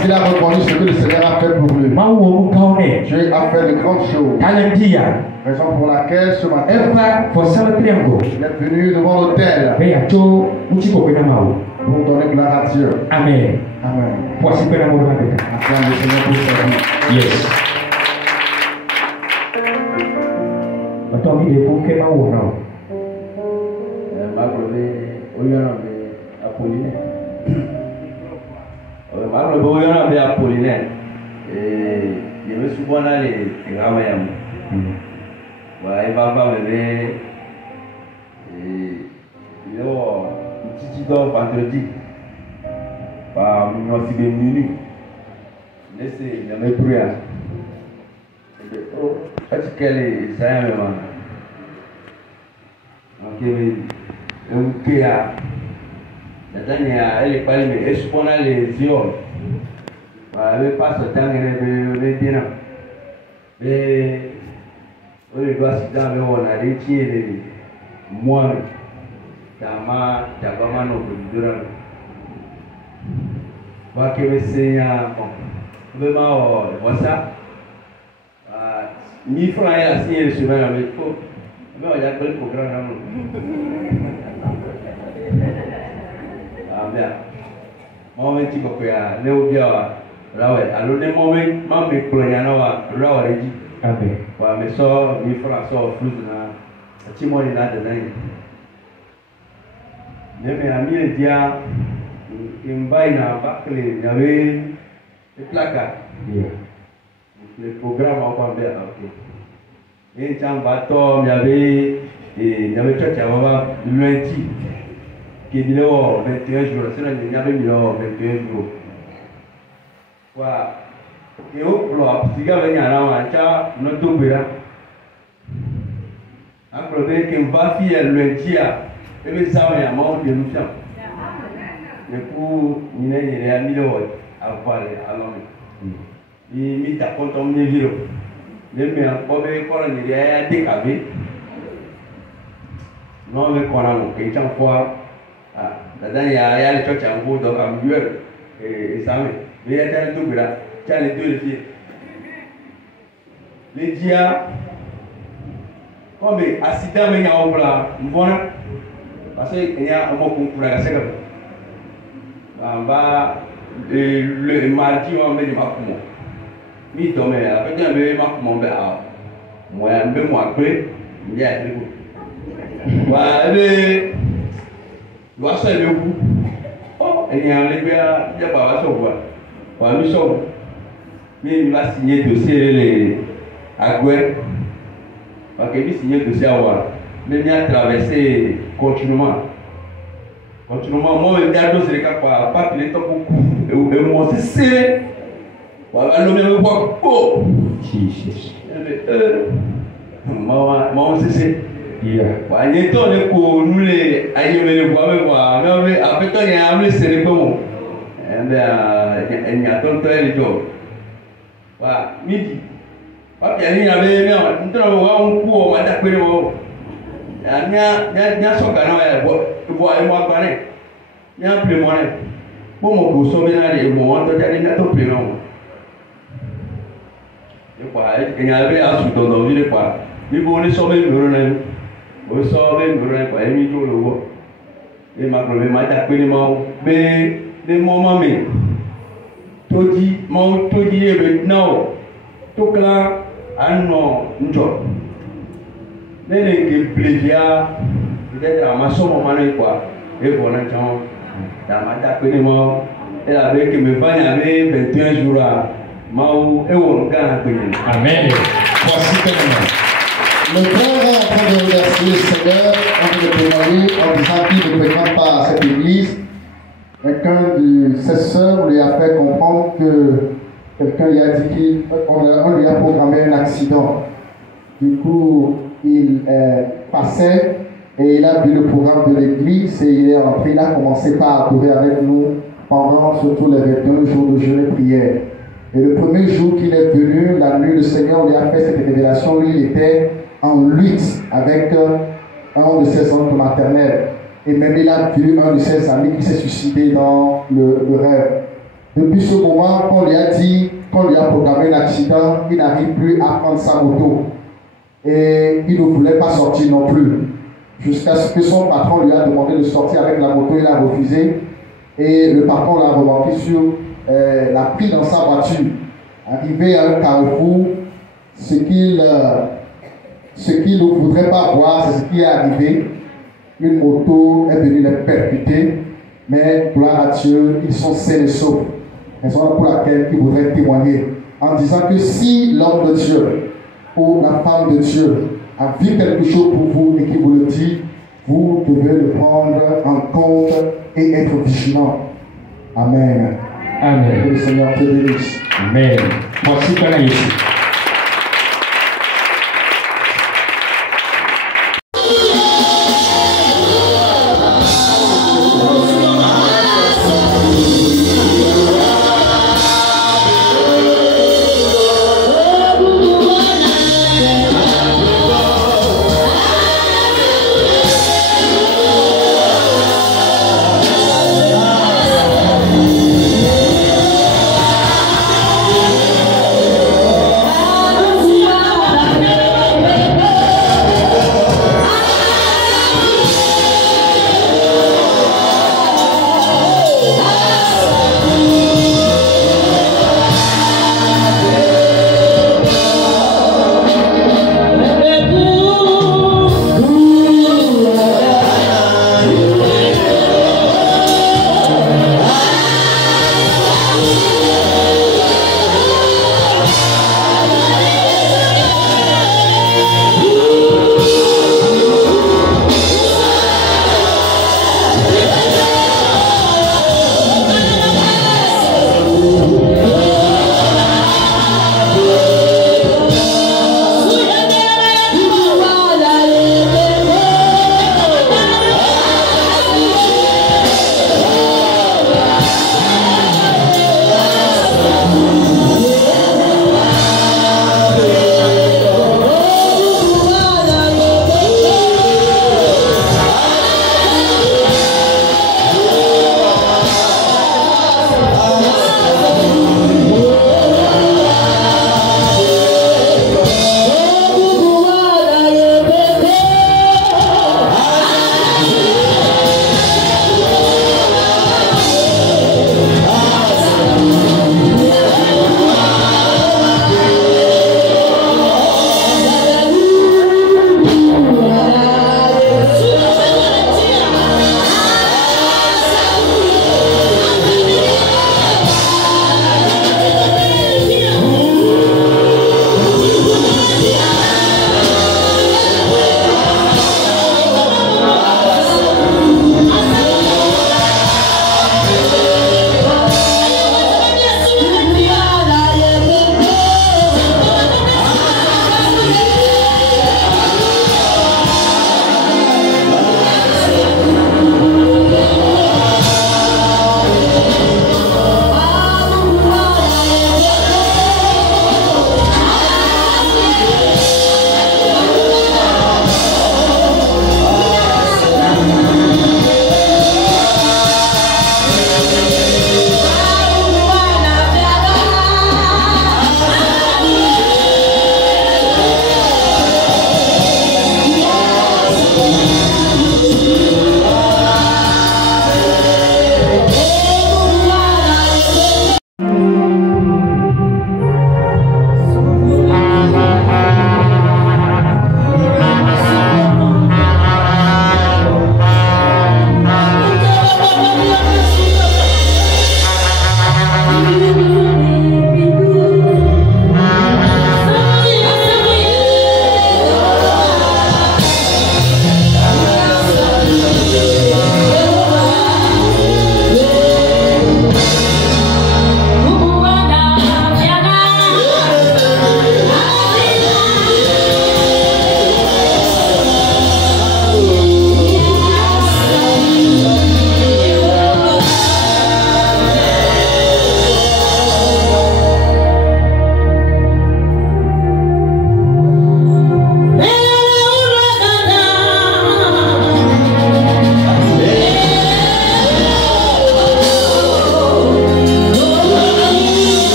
Parce qu'il a reconnu ce que le Seigneur a fait pour lui. Dieu a fait de grandes choses. Raison pour laquelle ce matin, il est venu devant l'autel pour donner gloire à Dieu. Amen. Amen. Voici que l'amour va être. Acclame le Seigneur pour sa vie. Yes. Maintenant, il est pour que l'amour va. Apollinaire. Et je me suis souvent allé travailler. Il va pas me lever. Il est un petit vendredi. Par minuit. Laissez, il y a mes prières. Est-ce qu'elle est ça même? Ok, la dernière, elle est pas mais est-ce qu'on a les yeux? Elle passe le temps, elle est bien. Mais on doit se dire, on a des tiers, moi, Tama, Tabama, no Duran. Parce que le Seigneur, vraiment, ça. 1000 francs et la signer le chemin avec vous. Mais on a appelé le programme. Ah bien. Moi, je suis là, Léo Bia, là, ouais. Alors, les moments, je suis là, là, ouais. Amen. Ouais, mais ça, 1000 francs, ça, flou, là. Tu m'as dit là, dedans. Mais mes amis, ils disent, ils me baillent dans le il y avait des placards. Le programme encore bien, ok. Et quand il y avait tout lundi qui est 21 jours, sinon il y avait 21 jours. Voilà. Et au plan, si vous avez un notre double. Après, qu'il va faire lundi, et bien ça, il y a mort de nous. Du coup, il y a 1000 euros à parler à l'homme. Il t'a compté en ville. Mais encore, il y a des cabines. Non, mais qu'on a monté, une fois. Là-dedans, il y a les choses en gros, donc en mieux. Et ça, mais il y a des doubles là. Tu as les deux filles. Les dia, comme accident, mais il y a un plat. Parce qu'il y a un mot pour la seconde. Le mardi, on met du macumon. Mi tome après un peu mon père moi un peu moins peu il y a des coups ouais doit se le coup oh il y a les gars il y a pas ça quoi ouais nous sommes mais il va signer dossier les agouer parce qu'il signer dossier à voir mais il a traversé continuellement moi même il dossier les cas pas qu'il est beaucoup et moi c'est voilà, l'homme me voit quoi? Maman, c'est. Il est temps de pour nous les aïeux les voir, mais après toi, il y a un peu de bon. Il y a tant de choses. Voilà, midi. Parce qu'il y avait un coup, on m'a tapé le mot. Il y a son canal, il voit et moi, il y a un peu moins. Bon, mon coup, sauver là, les moments, il y a un peu plus long. Il y avait un sous dans la ville, quoi. Il faut les sauver le relais. Vous sauvez le relais, quoi. Il y a mis tout le mot. Et ma première m'a tapé les mots. Mais, les moments, mais. Tout dit, mon tout dit, maintenant. Tout là, un nom, un job. Les gens qui plaisent, peut-être à ma somme, quoi. Et voilà, dans ma tapé les mots. Elle avait que me vanner 21 jours à. Amen. Voici tellement. Le frère est en train de remercier le Seigneur, en train de témoigner, en disant qu'il ne fréquente pas cette église. Quelqu'un de ses sœurs lui a fait comprendre que quelqu'un lui a dit qu'on lui a programmé un accident. Du coup, il passait et il a vu le programme de l'église et il est rentré. Il a commencé par adorer avec nous pendant surtout les 21 jours de jeûne et prière. Et le premier jour qu'il est venu, la nuit, le Seigneur lui a fait cette révélation. Lui, il était en lutte avec un de ses oncles maternels. Et même il a vu un de ses amis qui s'est suicidé dans le rêve. Depuis ce moment, qu'on lui a dit, qu'on lui a programmé un accident, il n'arrive plus à prendre sa moto. Et il ne voulait pas sortir non plus. Jusqu'à ce que son patron lui a demandé de sortir avec la moto, il a refusé. Et le patron l'a remarqué l'a pris dans sa voiture. Arrivé à un carrefour, ce qu'il ne voudrait pas voir, c'est ce qui est arrivé. Une moto est venue les percuter, mais gloire à Dieu, ils sont sains et saufs. Raison pour laquelle ils voudraient témoigner en disant que si l'homme de Dieu ou la femme de Dieu a vu quelque chose pour vous et qui vous le dit, vous devez le prendre en compte et être vigilant. Amen. Amen. Que le Seigneur te bénisse. Amen. Merci Père Jésus. Ah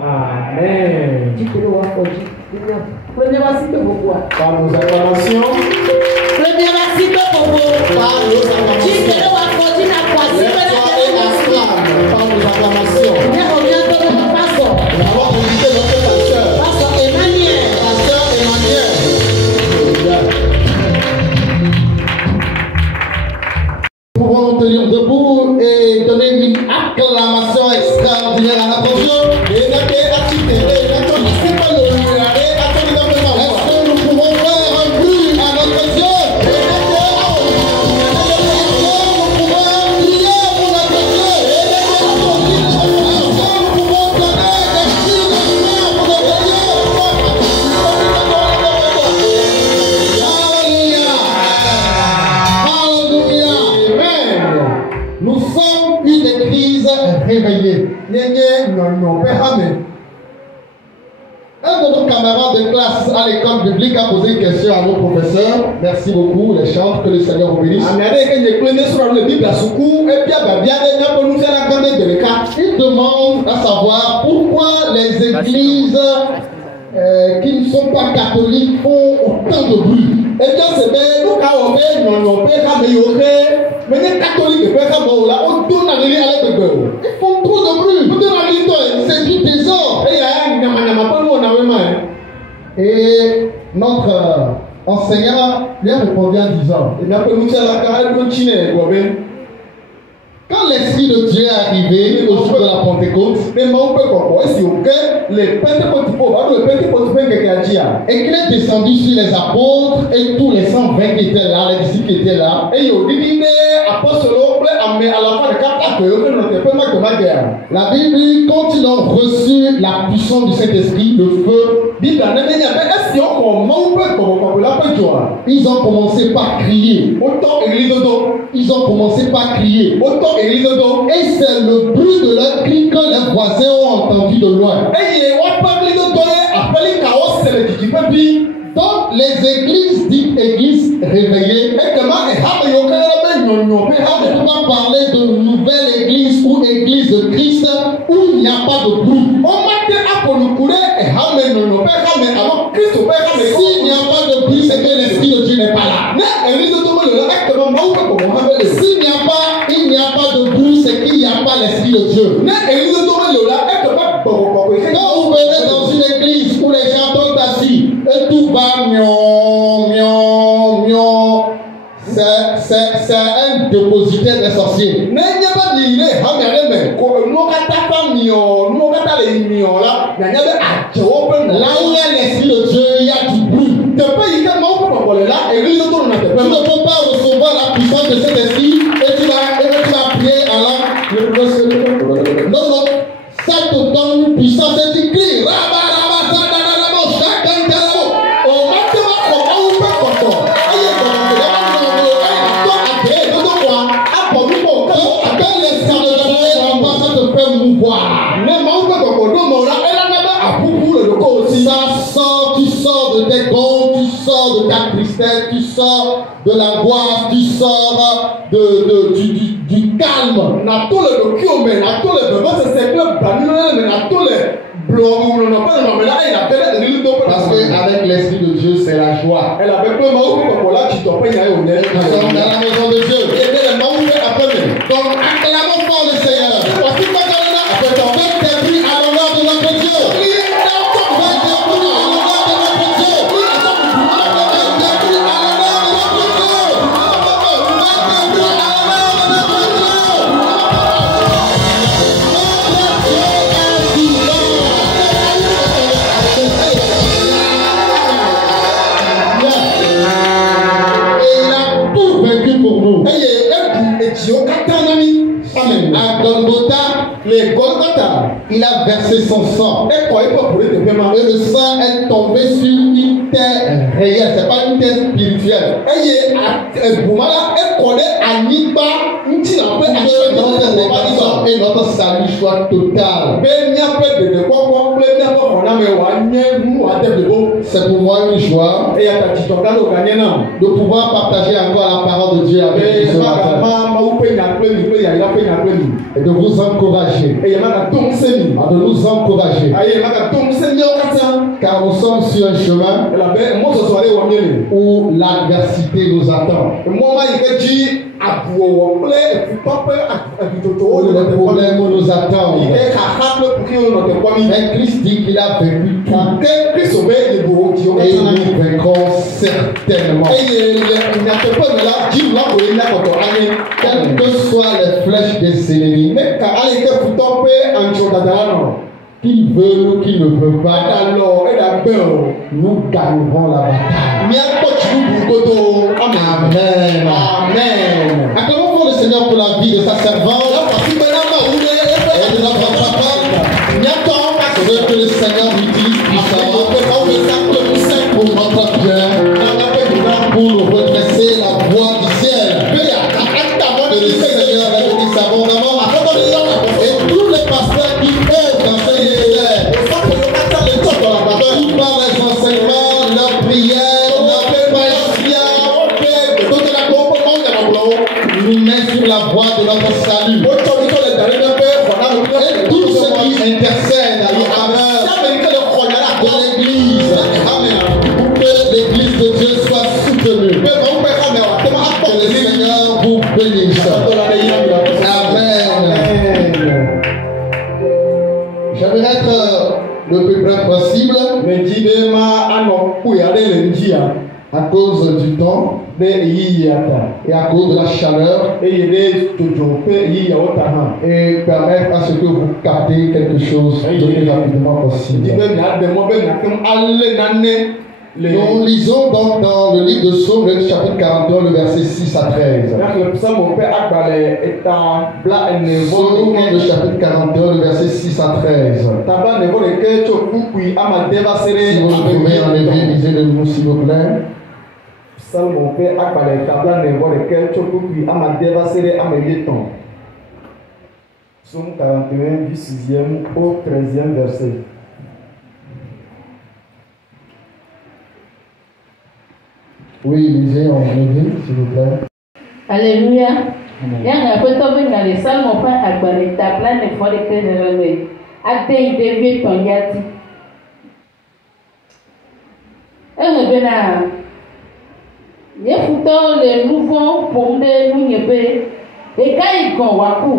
Amen. Par nos acclamations. Par nos acclamations. Nous avons invité notre pasteur. Pasteur Emmanuel. Nous pouvons nous tenir mettre debout et donner une acclamation extraordinaire à la fonction. Est-ce que nous pouvons faire un bruit à notre Dieu? Nous sommes une église réveillée. Un de nos camarades de classe à l'école biblique a posé une question à nos professeurs. Merci beaucoup, les chants, que le Seigneur vous bénisse. Il demande à savoir pourquoi les églises qui ne sont pas catholiques font autant de bruit. Ils font trop de bruit. C'est du désordre. Et notre enseignant lui a répondu en disant, quand l'Esprit de Dieu est arrivé au jour de la Pentecôte, et qu'il est descendu sur les apôtres et tous les 120 qui étaient là, les disciples qui étaient là, la Bible dit, quand ils ont reçu la puissance du Saint-Esprit, le feu, ils ont commencé par crier. Ils ont commencé par crier. Et c'est le bruit de leur cri que les voisins ont entendu de loin. Donc les églises dites églises réveillées, on ne peut pas parler de nouvelle église ou église de Christ où il n'y a pas de bruit. S'il n'y a pas de bruit, c'est que l'Esprit de Dieu n'est pas là. Il n'y a pas de bruit, c'est qu'il n'y a pas l'Esprit de Dieu. Quand vous venez dans une église où les gens sont assis et tout va mion, mion, mion, c'est un dépositaire des sorciers. Là où il y a l'Esprit de Dieu, il y a du bruit. Tu ne peux pas recevoir la puissance de cet esprit et tu vas prier en langue. Non, ça te donne une puissance et tu cries. Tu sors de tes comptes, tu sors de ta tristesse, tu sors de l'angoisse, tu sors du calme. Parce qu'avec l'Esprit de Dieu, c'est la joie. Nous sommes dans la maison de Dieu. Donc acclamons fort le Seigneur. Faites des bruits à l'honneur de notre Dieu. Il a versé son sang. Et le sang est tombé sur une terre réelle. Ce n'est pas une terre spirituelle. Et notre salut soit total. C'est pour moi une joie de pouvoir partager encore la parole de Dieu avec vous ce matin. Et de vous encourager. De nous encourager. Car nous sommes sur un chemin où l'adversité nous attend. Les problèmes nous attendent. Mais Christ dit qu'il a vécu tout. Et nous vaincrons certainement. Quelles que soient les flèches des ennemis, qu'ils veulent ou qu'ils ne veulent pas, nous gagnerons la bataille. Amen. Amen. Acclamons pour le Seigneur pour la vie de sa servante et de notre papa. Ce que le Seigneur utilise puissamment pour notre bien, pour nous redresser la voie du ciel. Que le Seigneur bénisse abondamment. Et tous les pasteurs qui œuvrent dans ce ministère, tout par les enseignements, leurs prières, leurs patience, nous met sur la voie de notre salut. Et tous ceux qui intercèdent de l'Église, pour que l'Église de Dieu soit soutenue. Que le Seigneur vous bénisse. Amen. J'aimerais être le plus bref possible à cause du temps et à cause de la chaleur et permettre à ce que vous captez quelque chose le plus rapidement possible. Nous lisons donc dans le livre de Psaume, le chapitre 41, le verset 6 à 13. Psaume, le chapitre 41, le verset 6 à 13. Si vous pouvez enlever, lisez-le nous s'il vous plaît. Psaume 41 du 6e au 13e verset. Oui, lisez en anglais, s'il vous plaît. Alléluia. Yang apeto be ngale salmo pa agbale tabla ne fore ke nerele. Ate idevi tonyati. Bena. Ye futo le nouveau pombe nunyebe. E kai kon waku.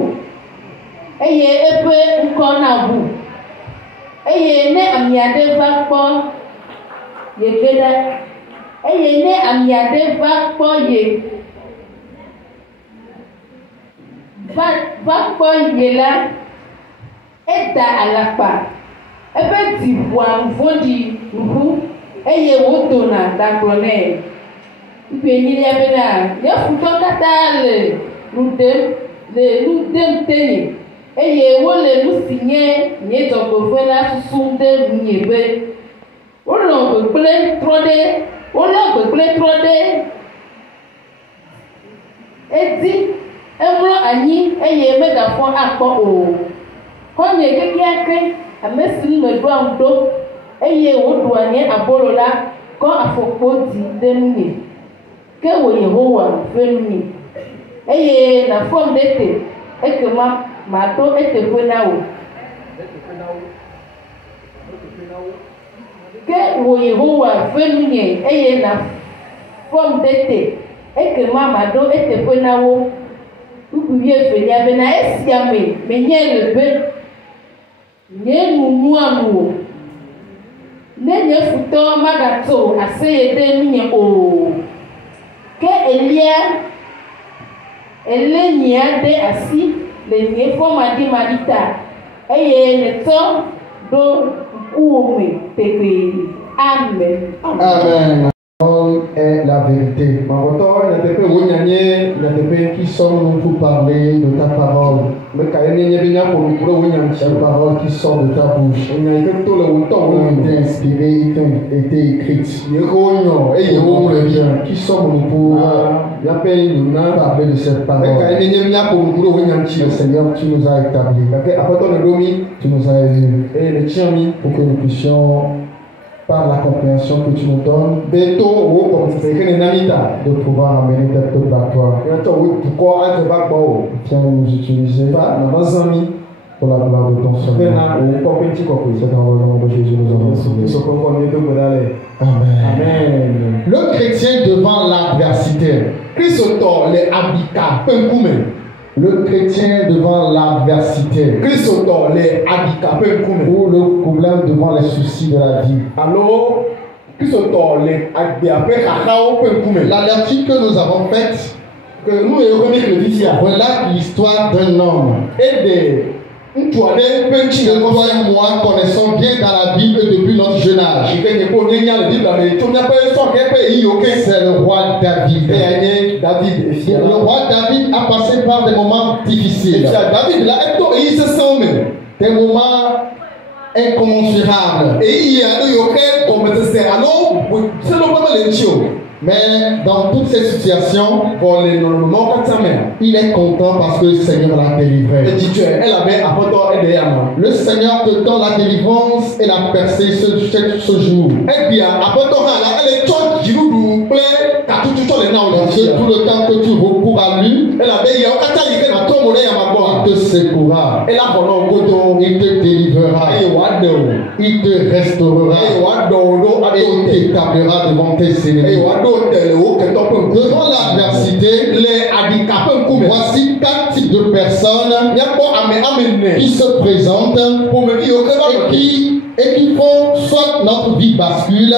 Eye epe nkona bu. Eye ne amiade va po. Ye geda. Eye ne amiade va po ye. Va po ye la. Eta alapa. Ebe ti bwa mvodi uhu. Eye wotona daklone. Ipenyi ya bena. Ye futo kata le nudem teni. Eye wole nusinye nye jogofwe la susunde nyebe. Wolo gbegble trode. Edi emlo anyi eye megafo akpo o. Konye kekiake amesi medu amdo eye wodu anye abolola ko afokpo di denni. Ke wo Yehowa fenni. Eye na fom dete ekema mato etefwe na wo. Ke wo Yehowa fenni eye na fom dete ekema mato etefwe na wo. Ukuye fenya bena esiame menye lebe. Nye nunuamu. Nenye futo magato aseyede nye o. Ke Elia elenia de asi le nye forma di malita eye neto do kuome pepe. Amen. Amen. La parole est la vérité. Qui sommes-nous pour parler de ta parole? La parole qui sort de ta bouche a été inspirée, a été écrite. Qui sommes-nous pour parler de cette parole? Le Seigneur, tu nous as établis, tu nous as élus pour que nous puissions, par la compréhension que tu nous donnes, de pouvoir amener tes peuples à toi. Viens nous utiliser pour la gloire de ton Seigneur. C'est dans le nom de Jésus nous avons prié. Amen. Le chrétien devant l'adversité. Kristo le abika penkume. Le chrétien devant l'adversité. Kristo le abika penkume. Ou le problème devant les soucis de la vie. Alors, Kristo le abika penkume. La lecture que nous avons faite que nous relate l'histoire d'un homme. Que toi et moi connaissons bien dans la Bible depuis notre jeune âge. C'est le roi David. Le roi David a passé par des moments difficiles. Des moments incommensurables. Mais dans toutes ces situations, il est content parce que le Seigneur l'a délivré. Le Seigneur te donne la délivrance et la percée ce jour. Parce que tout le temps que tu recours à lui, il te secourra. Il te délivrera. Il te restaurera. Et il t'établira devant tes ennemis. Devant l'adversité, voici 4 types de personnes qui se présentent et qui font soit notre vie bascule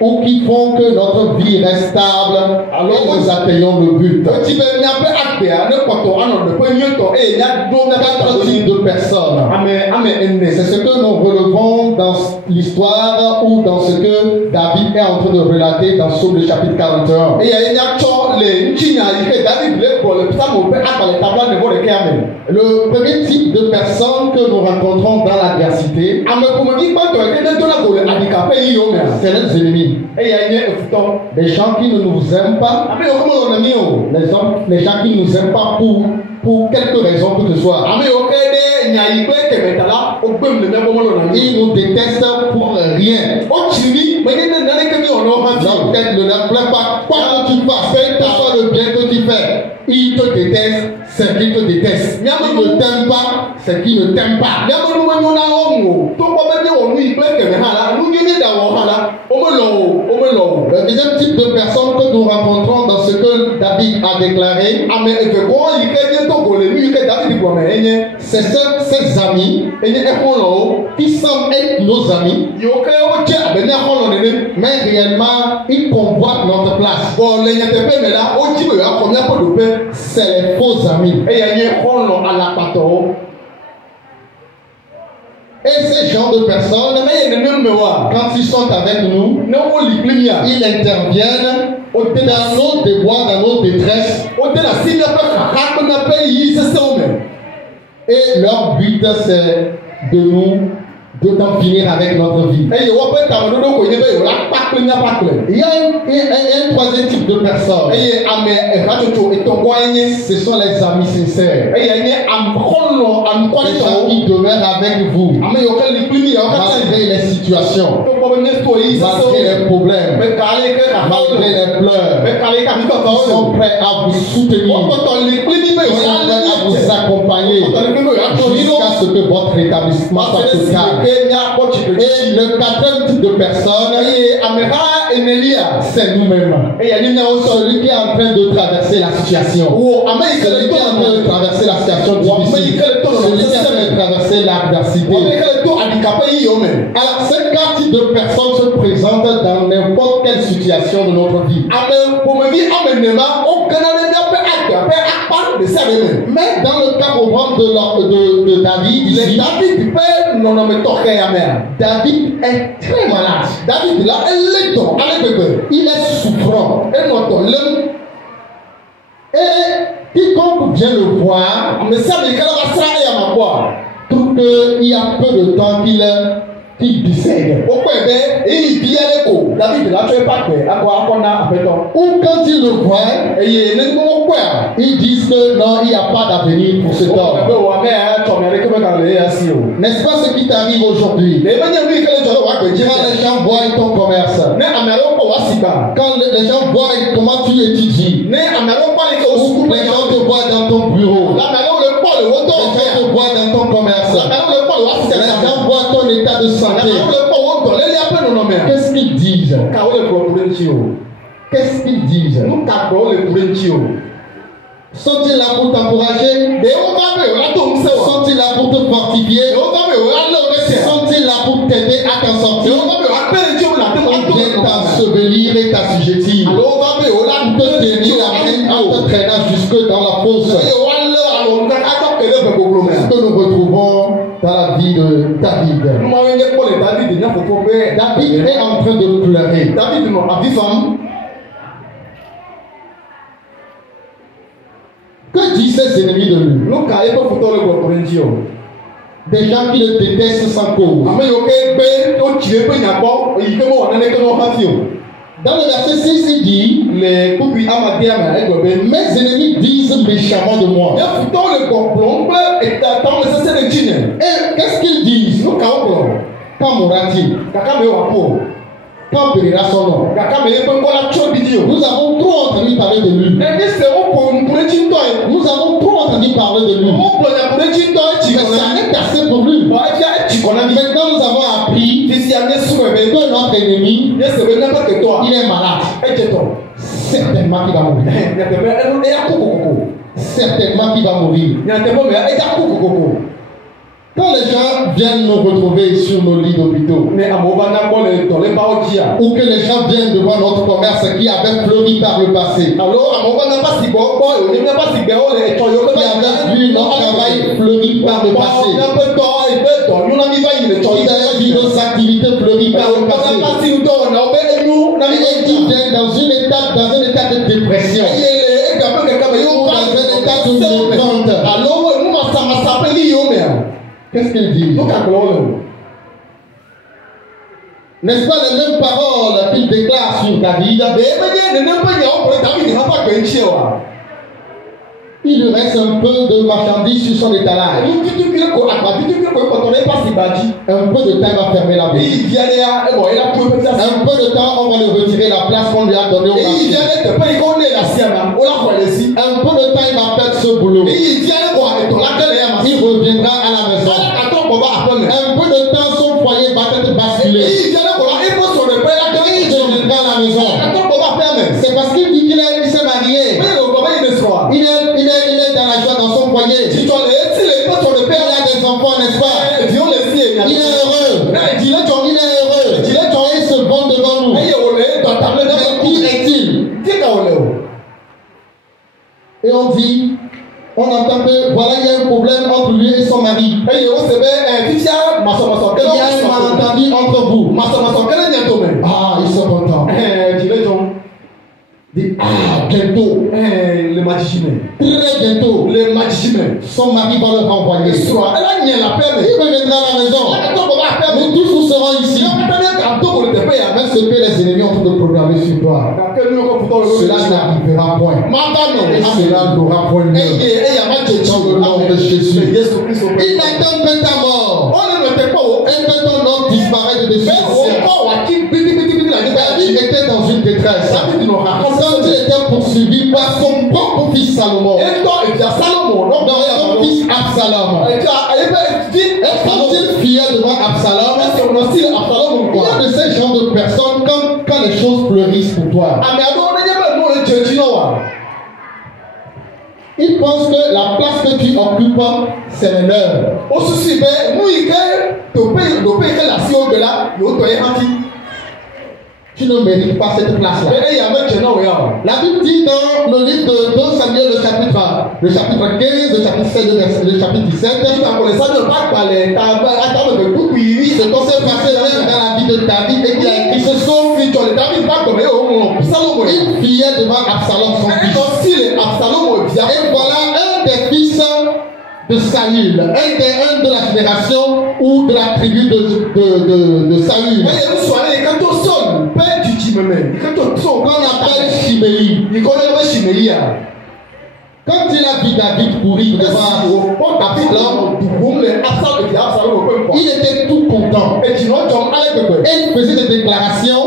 ou qui font que notre vie reste stable et nous atteignons le but. 4 types de personnes. C'est ce que nous relevons dans l'histoire ou dans ce que David est en train de relater dans Psaume le chapitre 41. Le premier type de personnes que nous rencontrons dans l'adversité, c'est les ennemis. Les gens qui ne nous aiment pas, les gens qui ne nous aiment pas pour quelque raison que ce soit. Ils nous détestent pour rien. Leur tête ne leur plaît pas. Quoi que tu fasses, que ce soit le bien que tu fais, ils te détestent, c'est qu'ils te détestent. Ils ne t'aiment pas, c'est qu'ils ne t'aiment pas. Le deuxième type de personnes que nous rencontrons dans ce que David a déclaré, c'est ces amis qui semblent être nos amis, mais réellement ils convoitent notre place. C'est les faux amis. Et ces genres de personnes, quand ils sont avec nous, ils interviennent dans nos déboires, dans nos détresses. Et leur but, c'est de nous d'en finir avec notre vie. Il y a un troisième type de personnes. Ce sont les amis sincères. Les gens qui demeurent avec vous malgré les situations, malgré les problèmes, malgré les pleurs. Ils sont prêts à vous soutenir. Ils sont prêts à vous accompagner jusqu'à ce que votre rétablissement soit total. Et le quatrième type de personne, c'est nous-mêmes. Celui qui est en train de traverser la situation. Celui qui est en train de traverser la situation difficile. Celui qui est en train de traverser l'adversité. Alors, ces 4 types de personnes se présentent dans n'importe quelle situation de notre vie. Mais dans le cas de David, ici, David est très malade. Il est souffrant. Et quiconque vient le voir trouve qu'il y a peu de temps qu'il décède. Ou quand ils le voient, ils disent que non, il n'y a pas d'avenir pour cet homme. N'est-ce pas ce qui t'arrive aujourd'hui? Quand les gens voient ton commerce, quand les gens voient comment tu étudies, les gens te voient dans ton bureau, les gens te voient dans ton commerce, les gens voient ton état de santé, qu'est-ce qu'ils disent? Sont-ils là pour t'encourager? Sont-ils là pour te fortifier? Sont-ils là pour t'aider à t'en sortir? Ou bien t'ensevelir et t'assujettir? Ou te tenir la main en te traînant jusque dans la fosse? Ce que nous retrouvons dans la vie de David. David est en train de pleurer. Que disent ses ennemis de lui? Des gens qui le détestent sans cause. Dans le verset 6, il dit: mes ennemis disent méchamment de moi. Et qu'est-ce qu'ils disent? Quand mourra-t-il? Quand périra son nom? Nous avons trop entendu parler de lui. Nous avons trop entendu parler de lui. Mais ça n'est assez pour lui. Maintenant, nous avons appris que notre ennemi, il est malade. Certainement qu'il va mourir. Certainement qu'il va mourir. Quand les gens viennent nous retrouver sur nos lits d'hôpitaux, ou que les gens viennent devant notre commerce qui avait fleuri par le passé, qui avait vu notre travail fleurir par le passé, qui avait vu nos activités fleurir par le passé, et qui viennent dans un état de dépression, ou dans un état de mécontente, qu'est-ce qu'il dit? N'est-ce pas les mêmes paroles qu'il déclare sur David? Il lui reste un peu de marchandises sur son étalage. Un peu de temps, il va fermer la bouche. Un peu de temps, on va lui retirer la place qu'on lui a donnée au marché. Un peu de temps, il va perdre ce boulot. Il reviendra à la maison. Un peu de temps, son foyer va être basculé. Il reviendra à la maison. C'est parce qu'il dit qu'il s'est marié. Il est dans la joie dans son foyer. Il a des enfants, n'est-ce pas? Il est heureux. Il est heureux. Et il se vend devant nous. Mais qui est-il? Et on dit, on entend que voilà, il y a un problème entre lui et son mari. Il y a un malentendu entre vous. Ah, ils sont contents. Dit, bientôt, très bientôt, son mari va le renvoyer. Il reviendra à la maison. Nous tous nous serons ici. Même ce que les ennemis ont tout programmé sur toi, cela n'arrivera point. Et cela n'aura point lieu. Dans le nom de Jésus. Il n'attend pas ta mort. Et que ton nom disparaît de dessus. David était dans une détresse. Quand il était poursuivi par son propre fils Salomon. Son fils Absalom. Et quand il fuyait devant Absalom, il y a de ces genres de personnes quand les choses fleurissent pour toi. Ils pensent que la place que tu occupes, c'est leur. Tu ne mérites pas cette place-là. La Bible dit dans le livre de 2 Samuel, le chapitre 15, le chapitre 16, le chapitre 17, ce qu'on s'est passé même dans la vie de David et qui a écrit ce psaume. Il fuyait devant Absalom, son fils. Et voilà un des fils de Saül, un de la génération ou de la tribu de Saül. Qu'on appelle Shimei. Quand il a vu David courir devant Absalom, il était tout content. Et il faisait des déclarations.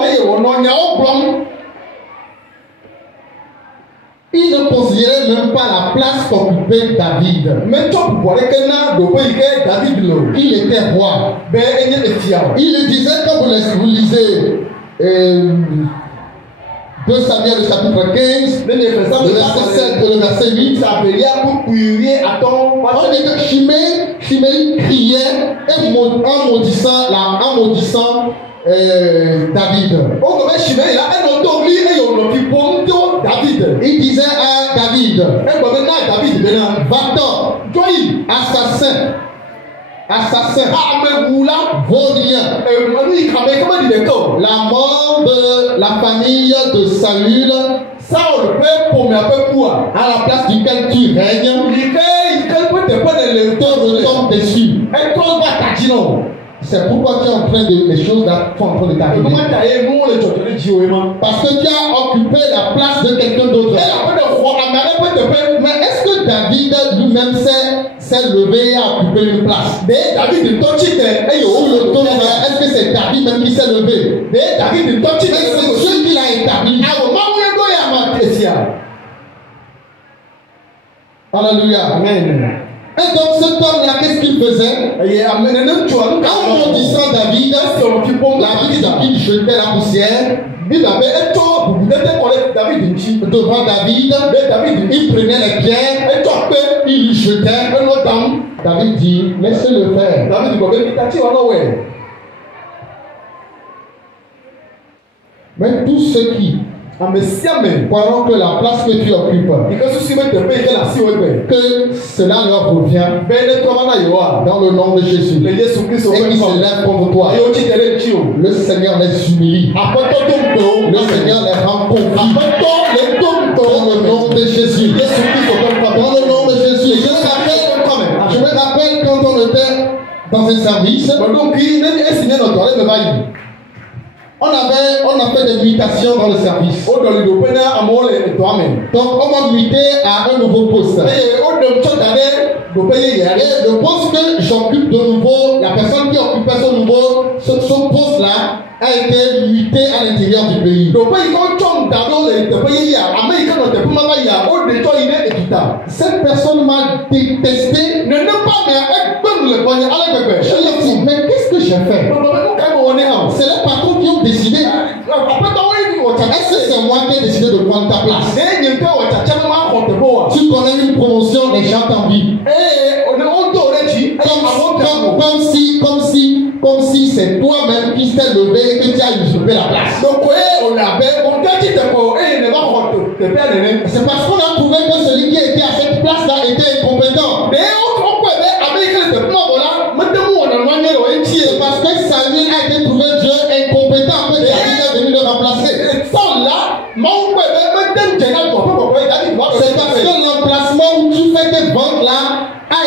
Il ne considérait même pas la place qu'occupait David. Il était roi. Il disait, quand vous lisez 2 Samuel, le chapitre 15, le verset 7 et le verset 8. On dit que Shimei criait en maudissant David. Il disait à David, va-t'en, assassin, vaurien. La mort de la famille de Saül, à la place duquel tu règnes, te retombe dessus. C'est pourquoi tu es en train de les choses là sont en train de t'arriver. Parce que tu as occupé la place de quelqu'un d'autre. Mais est-ce que David lui-même s'est levé et a occupé une place? Sur le trône, est-ce que c'est David même qui s'est levé? Mais c'est Dieu qui l'a établi. Alléluia. Amen. Et donc cet homme-là, qu'est-ce qu'il faisait? En maudissant David, la Bible qu'il jetait la poussière devant David, il prenait les pierres, il lui jetait. David dit, laissez-le faire. Mais tous ceux qui, pendant que la place que tu occupes, que cela leur revient dans le nom de Jésus, et qui se lèvent contre toi, le Seigneur les humilie, le Seigneur les rend confus dans le nom de Jésus, dans le nom de Jésus. Je me rappelle quand on était dans un service, on a fait des mutations dans le service. Donc on m'a muté à un nouveau poste. Et le poste que j'occupe de nouveau, la personne qui occupait ce poste-là a été muté à l'intérieur du pays. Cette personne m'a détesté. Je lui ai dit, mais qu'est-ce que j'ai fait? C'est les patrons qui ont décidé. Est-ce que c'est moi qui ai décidé de prendre ta place? Tu connais une promotion, les gens t'envient. Comme si c'est toi-même qui s'est levé et que tu as usurpé la place. C'est parce qu'on a trouvé que celui qui était à cette place-là était incompétent. C'est parce que Samuel a été trouvé Dieu incompétent que David est venu le remplacer. C'est parce que l'emplacement où tu fais tes ventes là a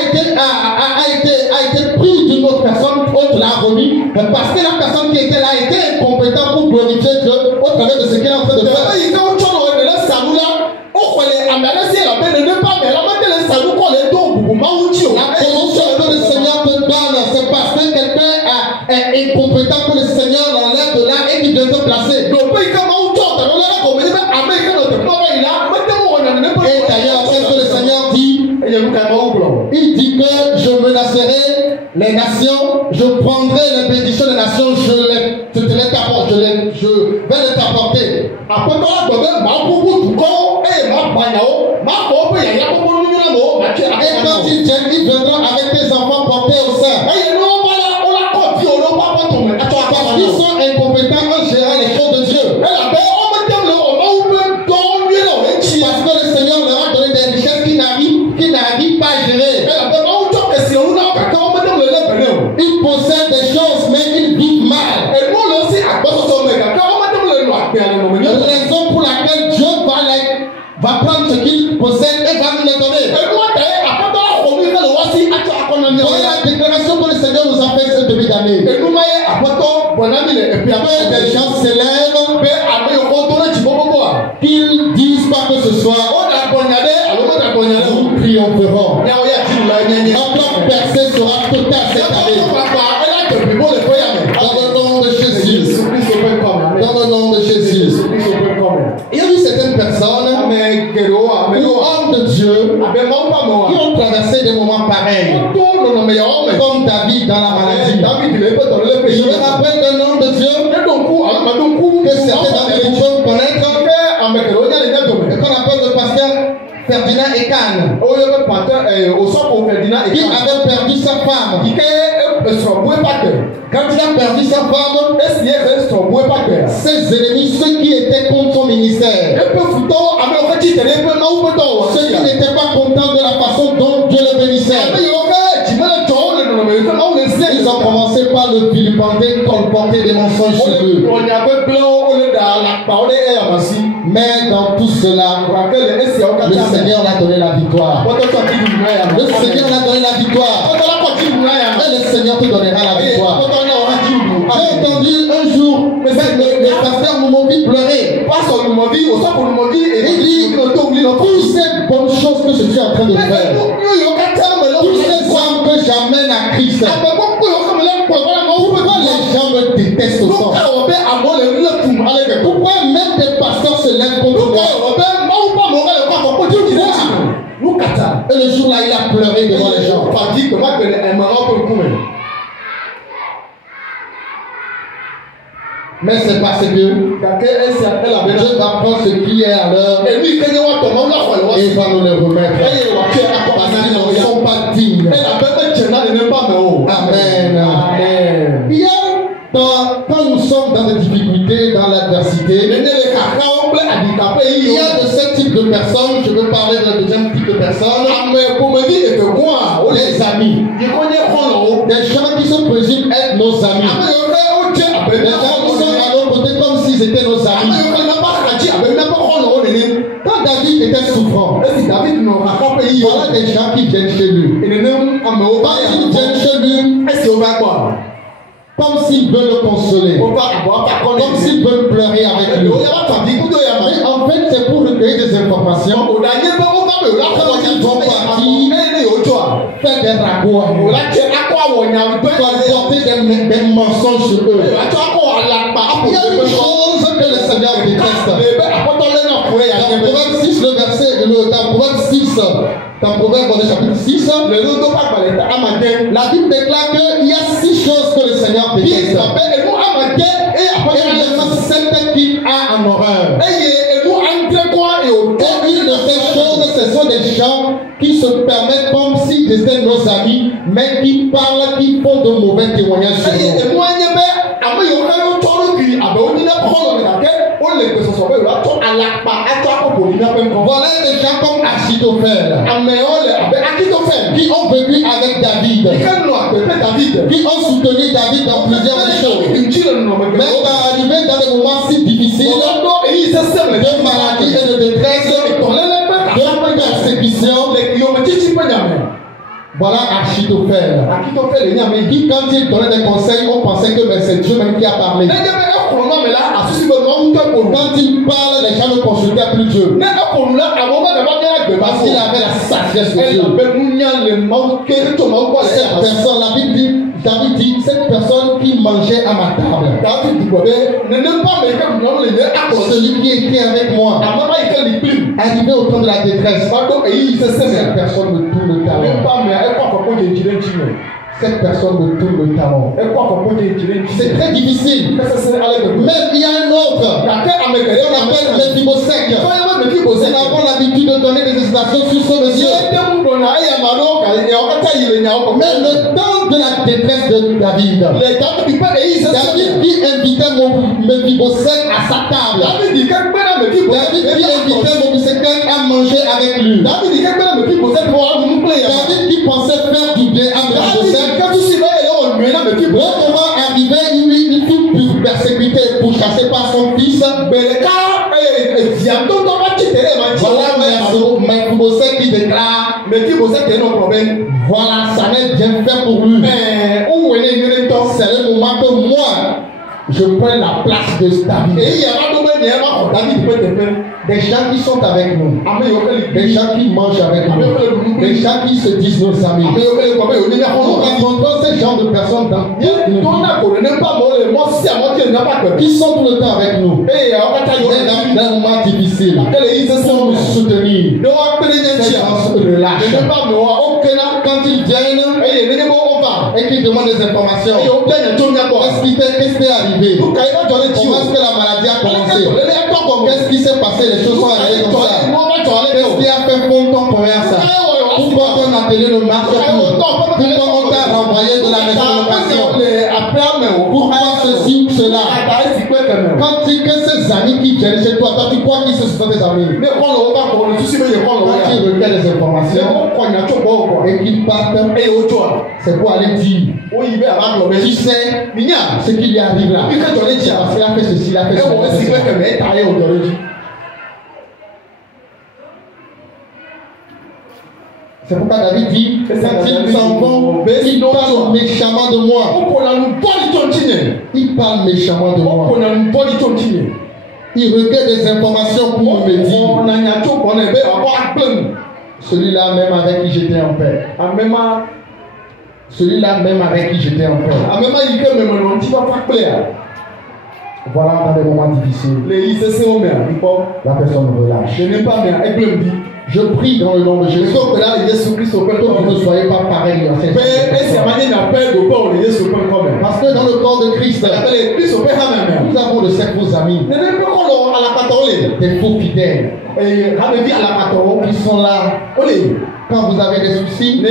été pris d'une autre personne, autre l'a remis, parce que la personne qui était là était incompétente pour glorifier Dieu au travers de ce qu'il est en train de faire. La promotion que le Seigneur te donne, c'est parce que quelqu'un est incompétent que le Seigneur l'enlève de là et qu'il vient te placer. Et d'ailleurs, c'est ce que le Seigneur dit. Il dit que je menacerai les nations, je prendrai les bénédictions des nations, je vais les t'apporter. Et quand ils viennent, ils viendront avec tes enfants portés au sein. Parce qu'ils sont incompétents en gérant les choses de Dieu. Parce que le Seigneur leur a donné des richesses qu'ils n'arrivent pas à gérer. Ils possèdent des choses, mais ils vivent mal. Raison pour laquelle Dieu va prendre ce qu'il possède et va nous le donner. Voilà la déclaration que le Seigneur nous a faite cette début d'année. Des gens s'élèvent, qu'ils disent pas que ce soir, nous triompherons. Notre percée sera totale cette année. Dans le nom de Jésus. Dans le nom de Jésus. Il y a eu certaines personnes ou hommes de Dieu qui ont traversé des moments pareils. Comme David dans la maladie. Je me rappelle d'un homme de Dieu que certains d'entre vous peuvent connaître. Ekan, Oyo be pasteur Osopo Ferdinand qui Ekan. avait perdu sa femme. Ike esrɔ̀bue pàtẹ. Quand il a perdu sa femme, Esi yɛ esrɔ̀bue pàtẹ. ses ennemis, ceux qui étaient contre son ministère, Epe futɔwo ame wo tsi tɛnɛ epe mawu ƒe dɔwɔwɔ ceux si qui ya. n'étaient pas contents de la façon dont Dieu le bénissait, Ame yiwo ke dzime le dzɔ wo le nɔnɔme yi ke mawu le sia ils ont commencé par le vilipender, colporter des mensonges Wole sur eux. kplɔ nyagblẽwo, wole ɖa alakpawo ɖe eyama si. Mais dans tout cela, Gake le esiawo le katã me. Seigneur l'a donné la victoire. Kpɔtɔtɔ ti ɖu na yame. Le Seigneur l'a donné la victoire. Kpɔtɔ la kɔ ti ɖu na yame. Et le Seigneur te donnera la Eye victoire. kpɔtɔ ne wo hã ti ɖu. J'ai entendu un jour le pasteur Moumovi pleurer. Pastor Lumovi, Osopo Lumovi, Il dit, toutes ces bonnes choses que je suis en train de faire, tous ces hommes que j'amène à Christ, pourquoi les gens me détestent autant? Pourquoi même des pasteurs se lèvent contre moi? Et le jour-là, il a pleuré devant les gens. Mais c'est parce que Dieu va prendre ce qui est à l'heure et va nous le remettre. Parce qu'ils ne sont pas dignes. Amen. Amen. Il y a quand nous sommes dans des difficultés, dans l'adversité, il y a de ce type de personnes, je veux parler d'un deuxième type de personnes, les amis. Des gens qui se présument être nos amis. Des gens qui sont à nos côtés comme s'ils étaient nos amis. Quand David était souffrant, voilà des gens qui viennent chez lui. Quand ils viennent chez lui, comme s'ils veulent le consoler, comme s'ils veulent pleurer avec lui. Mais en fait, c'est pour recueillir des informations. Quand ils vont partir, faire des ragots, porter des mensonges sur eux. Il y a une chose que le Seigneur déteste. Dans Proverbe 6, le verset, dans Proverbe 6, dans Proverbe chapitre 6, la Bible déclare qu'il y a 6 choses que le Seigneur déteste. Et il y en a 7 qui a en horreur. Et une de ces choses, ce sont des gens qui se permettent comme s'ils étaient nos amis, mais qui parlent, qui font de mauvais témoignages sur nous. Voilà des gens comme Achitophel, qui ont vécu avec David, qui ont soutenu David dans plusieurs choses. Mais quand arrivé dans des moments si difficiles, de maladie et de détresse, de persécution, voilà Achitophel, qui quand il donnait des conseils, on pensait que c'est Dieu même qui a parlé. Quand il parle, les gens ne consultaient plus Dieu. Parce qu'il avait la sagesse de Dieu. Cette personne, la Bible dit, David dit, cette personne qui mangeait à ma table, celui qui était avec moi, arrivé au temps de la détresse, cette personne me tourne le talon. Cette personne me tourne le talon. C'est très difficile. Même il y a un autre qu'on appelle Mephibosheth. Nous avons l'habitude de donner des explications sur ce monsieur. Mais le temps de la détresse de David, David qui invitait Mephibosheth à sa table. David qui invitait Mephibosheth à manger avec lui. David qui pensait faire du bien à Mephibosheth. Comment arriver, il fut persécuté pour chasser par son fils. Voilà Mephibosheth qui déclare, voilà, ça n'est bien fait pour lui. C'est le moment que moi, je prends la place de David. Des gens qui sont avec nous, des gens qui mangent avec nous, des gens qui se disent nos amis. Nous rencontrons ces genres de personnes dans qui sont tout le temps avec nous. Dans un moment difficile, pour nous soutenir. Ces gens se relâchent. Quand ils viennent, et qui demande des informations. Qu'est-ce qui t'est arrivé? Comment est-ce que la maladie a commencé? Qu'est-ce qui s'est passé? Les choses sont arrivées comme ça. Qu'est-ce qui a fait pour ton commerce? Pourquoi ton atelier ne marche plus? Pourquoi on t'a renvoyé de la maison de location? Pourquoi ceci ou cela? Quand tu que ces amis qui viennent chez toi, toi tu crois qu'ils sont tes amis. Quand tu recueilles des informations et qu'ils partent, c'est pour aller dire. Tu sais ce qui lui arrive là. Parce qu'il a fait ceci, il a fait ceci. C'est pourquoi David dit, quand ils s'en vont, ils parlent méchamment de moi. Ils parlent méchamment de moi. Ils recueillent des informations pour me dire. Celui-là même avec qui j'étais en paix. Celui-là même avec qui j'étais en paix. Voilà dans des moments difficiles. La personne me relâche. Je prie dans le nom de Jésus. Que vous ne soyez pas pareil à cette parce que dans le corps de Christ, nous avons de ces faux amis, des faux fidèles qui sont là. Quand vous avez des soucis, ils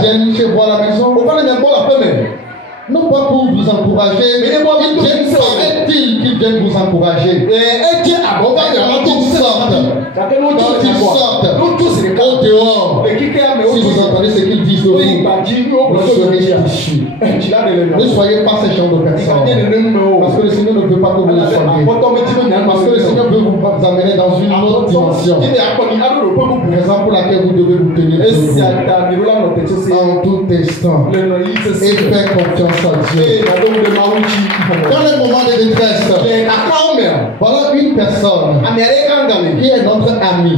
viennent chez vous à la maison. Non pas pour vous encourager, mais paraît-il qu'ils viennent vous encourager. Quand ils sortent au dehors, si vous entendez ce qu'ils disent de vous, vous serez déçus. Ne soyez pas ce genre de personnes. Parce que le Seigneur ne veut pas que vous le soyez. Parce que le Seigneur veut vous amener dans une autre dimension. Raison pour laquelle vous devez vous tenir en tout instant et faire confiance à Dieu. Dans les moments de détresse, voilà une personne qui est notre ami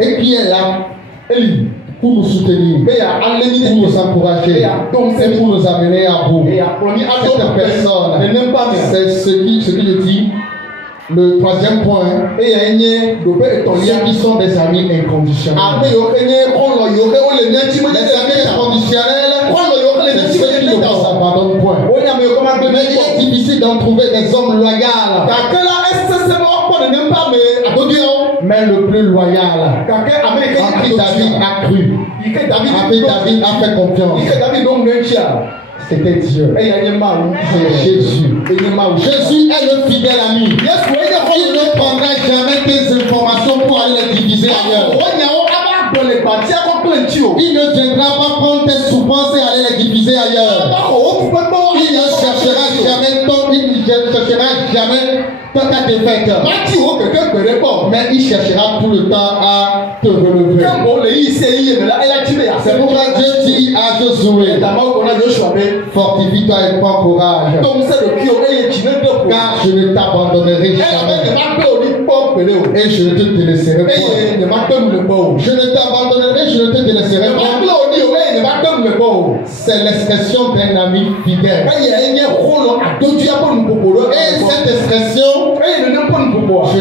et qui est là pour nous soutenir, pour nous encourager et pour nous amener à bout. Cette personne, c'est ce qu'il dit. Le troisième point, ceux qui sont des amis inconditionnels. Les amis inconditionnels, c'est ceux qui ne s'abandonnent point. Mais il est difficile d'en trouver des hommes loyaux. Mais le plus loyal, en qui David a cru, en qui David a fait confiance, c'était Dieu. C'est Jésus. Jésus est le fidèle ami. Il ne prendra jamais tes informations pour aller les diviser ailleurs. Il ne viendra pas prendre tes souffrances et aller les diviser ailleurs. Il ne cherchera jamais ta défaite. Mais il cherchera tout le temps à te relever. C'est pourquoi Dieu dit à Josué, fortifie-toi et prends courage, car je ne t'abandonnerai jamais et je ne te délaisserai pas. Je ne t'abandonnerai, je ne te délaisserai pas. C'est l'expression d'un ami fidèle. Et cette expression, je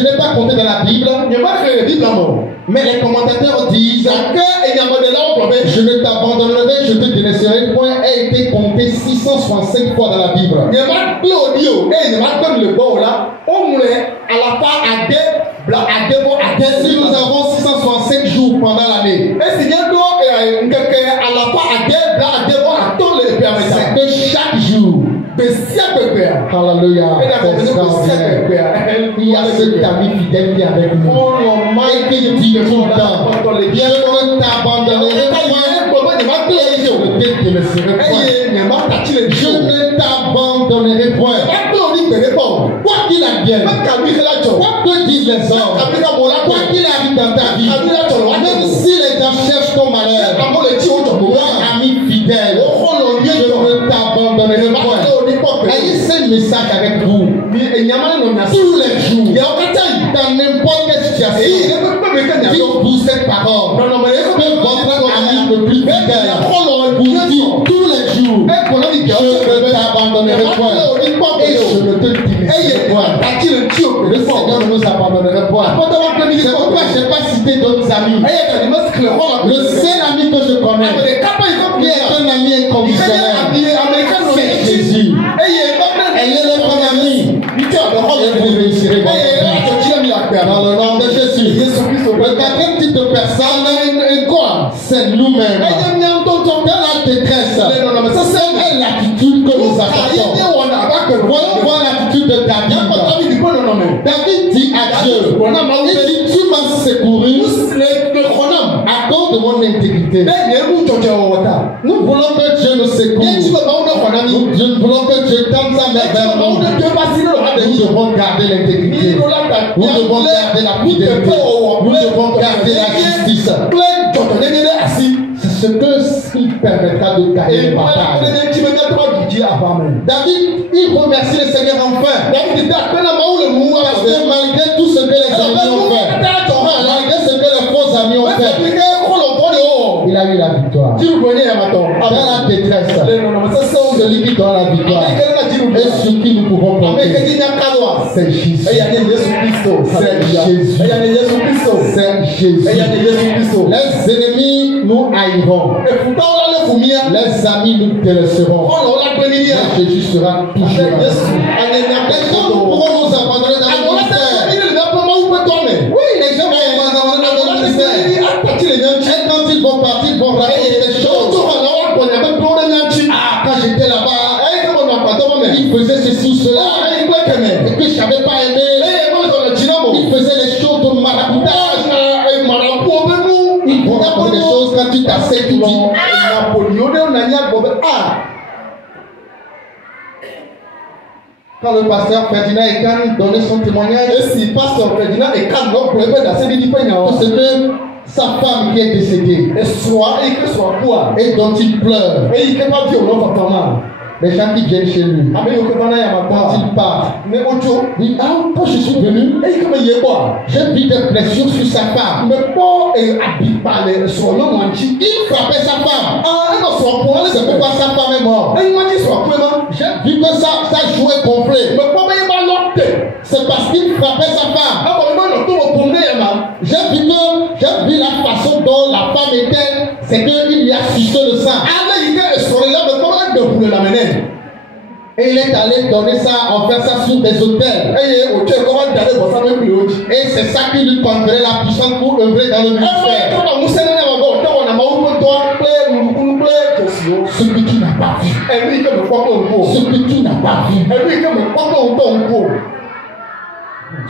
n'ai pas compté dans la Bible, mais les commentateurs disent je ne t'abandonnerai, je te délaisserai point a été compté 665 fois dans la Bible. Si nous avons 665 jours pendant l'année, c'est que chaque jour, alléluia, il y a cet ami fidèle qui est avec nous et qui dit tout le temps, je ne t'abandonnerai point et je ne te délaisserai point. Je ne t'abandonnerai point. Quoi qu'il advienne, quoi que disent les hommes, quoi qu'il arrive dans ta vie, même si les gens cherchent ton malheur, moi, ami fidèle, je ne t'abandonnerai point. Ayez ce message avec vous tous les jours, dans n'importe quelle situation. Dites-vous cette parole que votre ami le plus fidèle vous dit tous les jours, je ne t'abandonnerai point et je ne te délaisserai point. Le Seigneur ne nous abandonnerait pas. C'est pourquoi je n'ai pas cité d'autres amis. Le seul ami que je connais, qui est un ami inconditionnel, c'est Jésus. Ayez le bon ami. Et vous réussirez votre vie. Dans le nom de Jésus. Le quatrième type de personne, c'est nous-mêmes. Dans la détresse, c'est l'attitude que nous apportons. Voyons voir l'attitude de David. David dit à Dieu, il dit, tu m'as secouru à cause de mon intégrité. Nous voulons que Dieu nous secoue. Nous voulons que Dieu tende sa main vers nous. Nous devons garder l'intégrité. Nous devons garder la fidélité. Nous devons garder la justice. C'est ce que il permettra de gagner le bataille. David, il remercie le Seigneur enfin. Parce que malgré tout ce que les amis ont fait, malgré ce que les faux amis ont fait, il a eu la victoire. Dans la détresse, celui qui donne la victoire et sur qui nous pouvons compter, c'est Jésus. C'est Jésus. C'est Jésus. Les ennemis nous haïront. Les amis nous délaisseront. Mais Jésus sera toujours là. Les gens pourront nous abandonner dans le ministère. Oui, les gens vont abandonner dans le ministère. Et quand ils vont partir, ils vont raconter des choses. Ah, quand j'étais là-bas, il faisait ceci ou cela. Et que je n'avais pas aimé. Il faisait les choses de maraboutage. Ils vont raconter des choses quand tu t'assais, tu dis. Quand le pasteur Ferdinand Ekan donnait son témoignage, tout ce que sa femme qui est décédée et dont il pleure, les gens qui viennent chez lui, quand il part, dit, ah, quand je suis venu, j'ai vu des blessures sur sa femme. Il frappait sa femme. C'est pourquoi sa femme est morte. J'ai vu que sa joue est gonflée. C'est parce qu'il frappait sa femme. J'ai vu la façon dont la femme était, c'est qu'il lui a sucé le sang. Et il est allé donner ça, en faire ça sur des autels. Et c'est ça qui lui conférait la puissance pour œuvrer dans le ministère. Ce que tu n'as pas vu. Ce que tu n'as pas vu.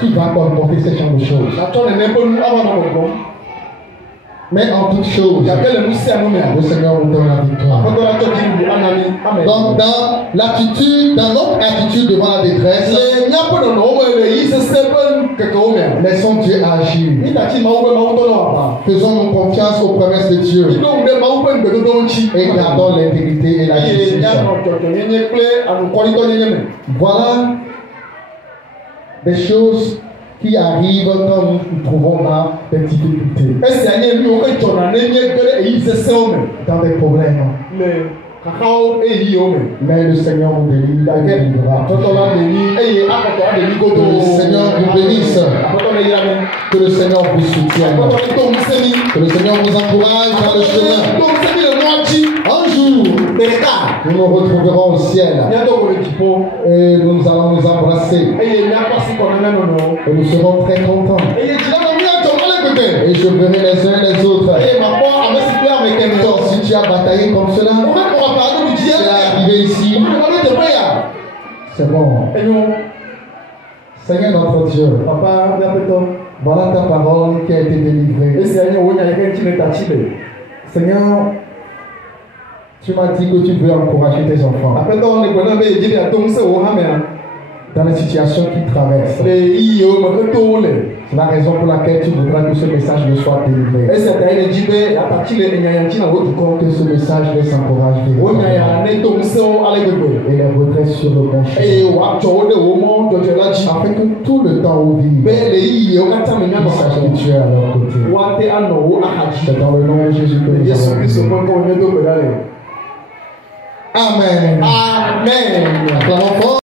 Tu vas comporter ce genre de choses. Mais en toute chose, le Seigneur nous donne la victoire. Donc, dans l'attitude, dans notre attitude devant la détresse, laissons Dieu agir. Faisons confiance aux promesses de Dieu. Et gardons l'intégrité et la justice. Voilà des choses qui arrivent quand nous nous trouvons dans des difficultés, dans des problèmes. Mais le Seigneur vous délivre, il délivrera. Que le Seigneur vous bénisse. Que le Seigneur vous soutienne. Que le Seigneur vous encourage dans le chemin. Un jour, nous nous retrouverons au ciel. Et nous allons nous embrasser. Et nous serons très contents. Et je verrai les uns les autres. Donc, si tu as bataillé comme cela, tu es arrivé ici, c'est bon. Seigneur notre Dieu, voilà ta parole qui a été délivrée. Seigneur, tu m'as dit que tu veux encourager tes enfants dans les situations qu'ils traversent. C'est la raison pour laquelle tu voudras que ce message me soit délivré. Que ce message les encourage et les redresse sur le bon chemin. Afin que tout le temps où vivent, ils sachent que tu es à leur côté. C'est dans le nom de Jésus que nous avons. Amen. Amen.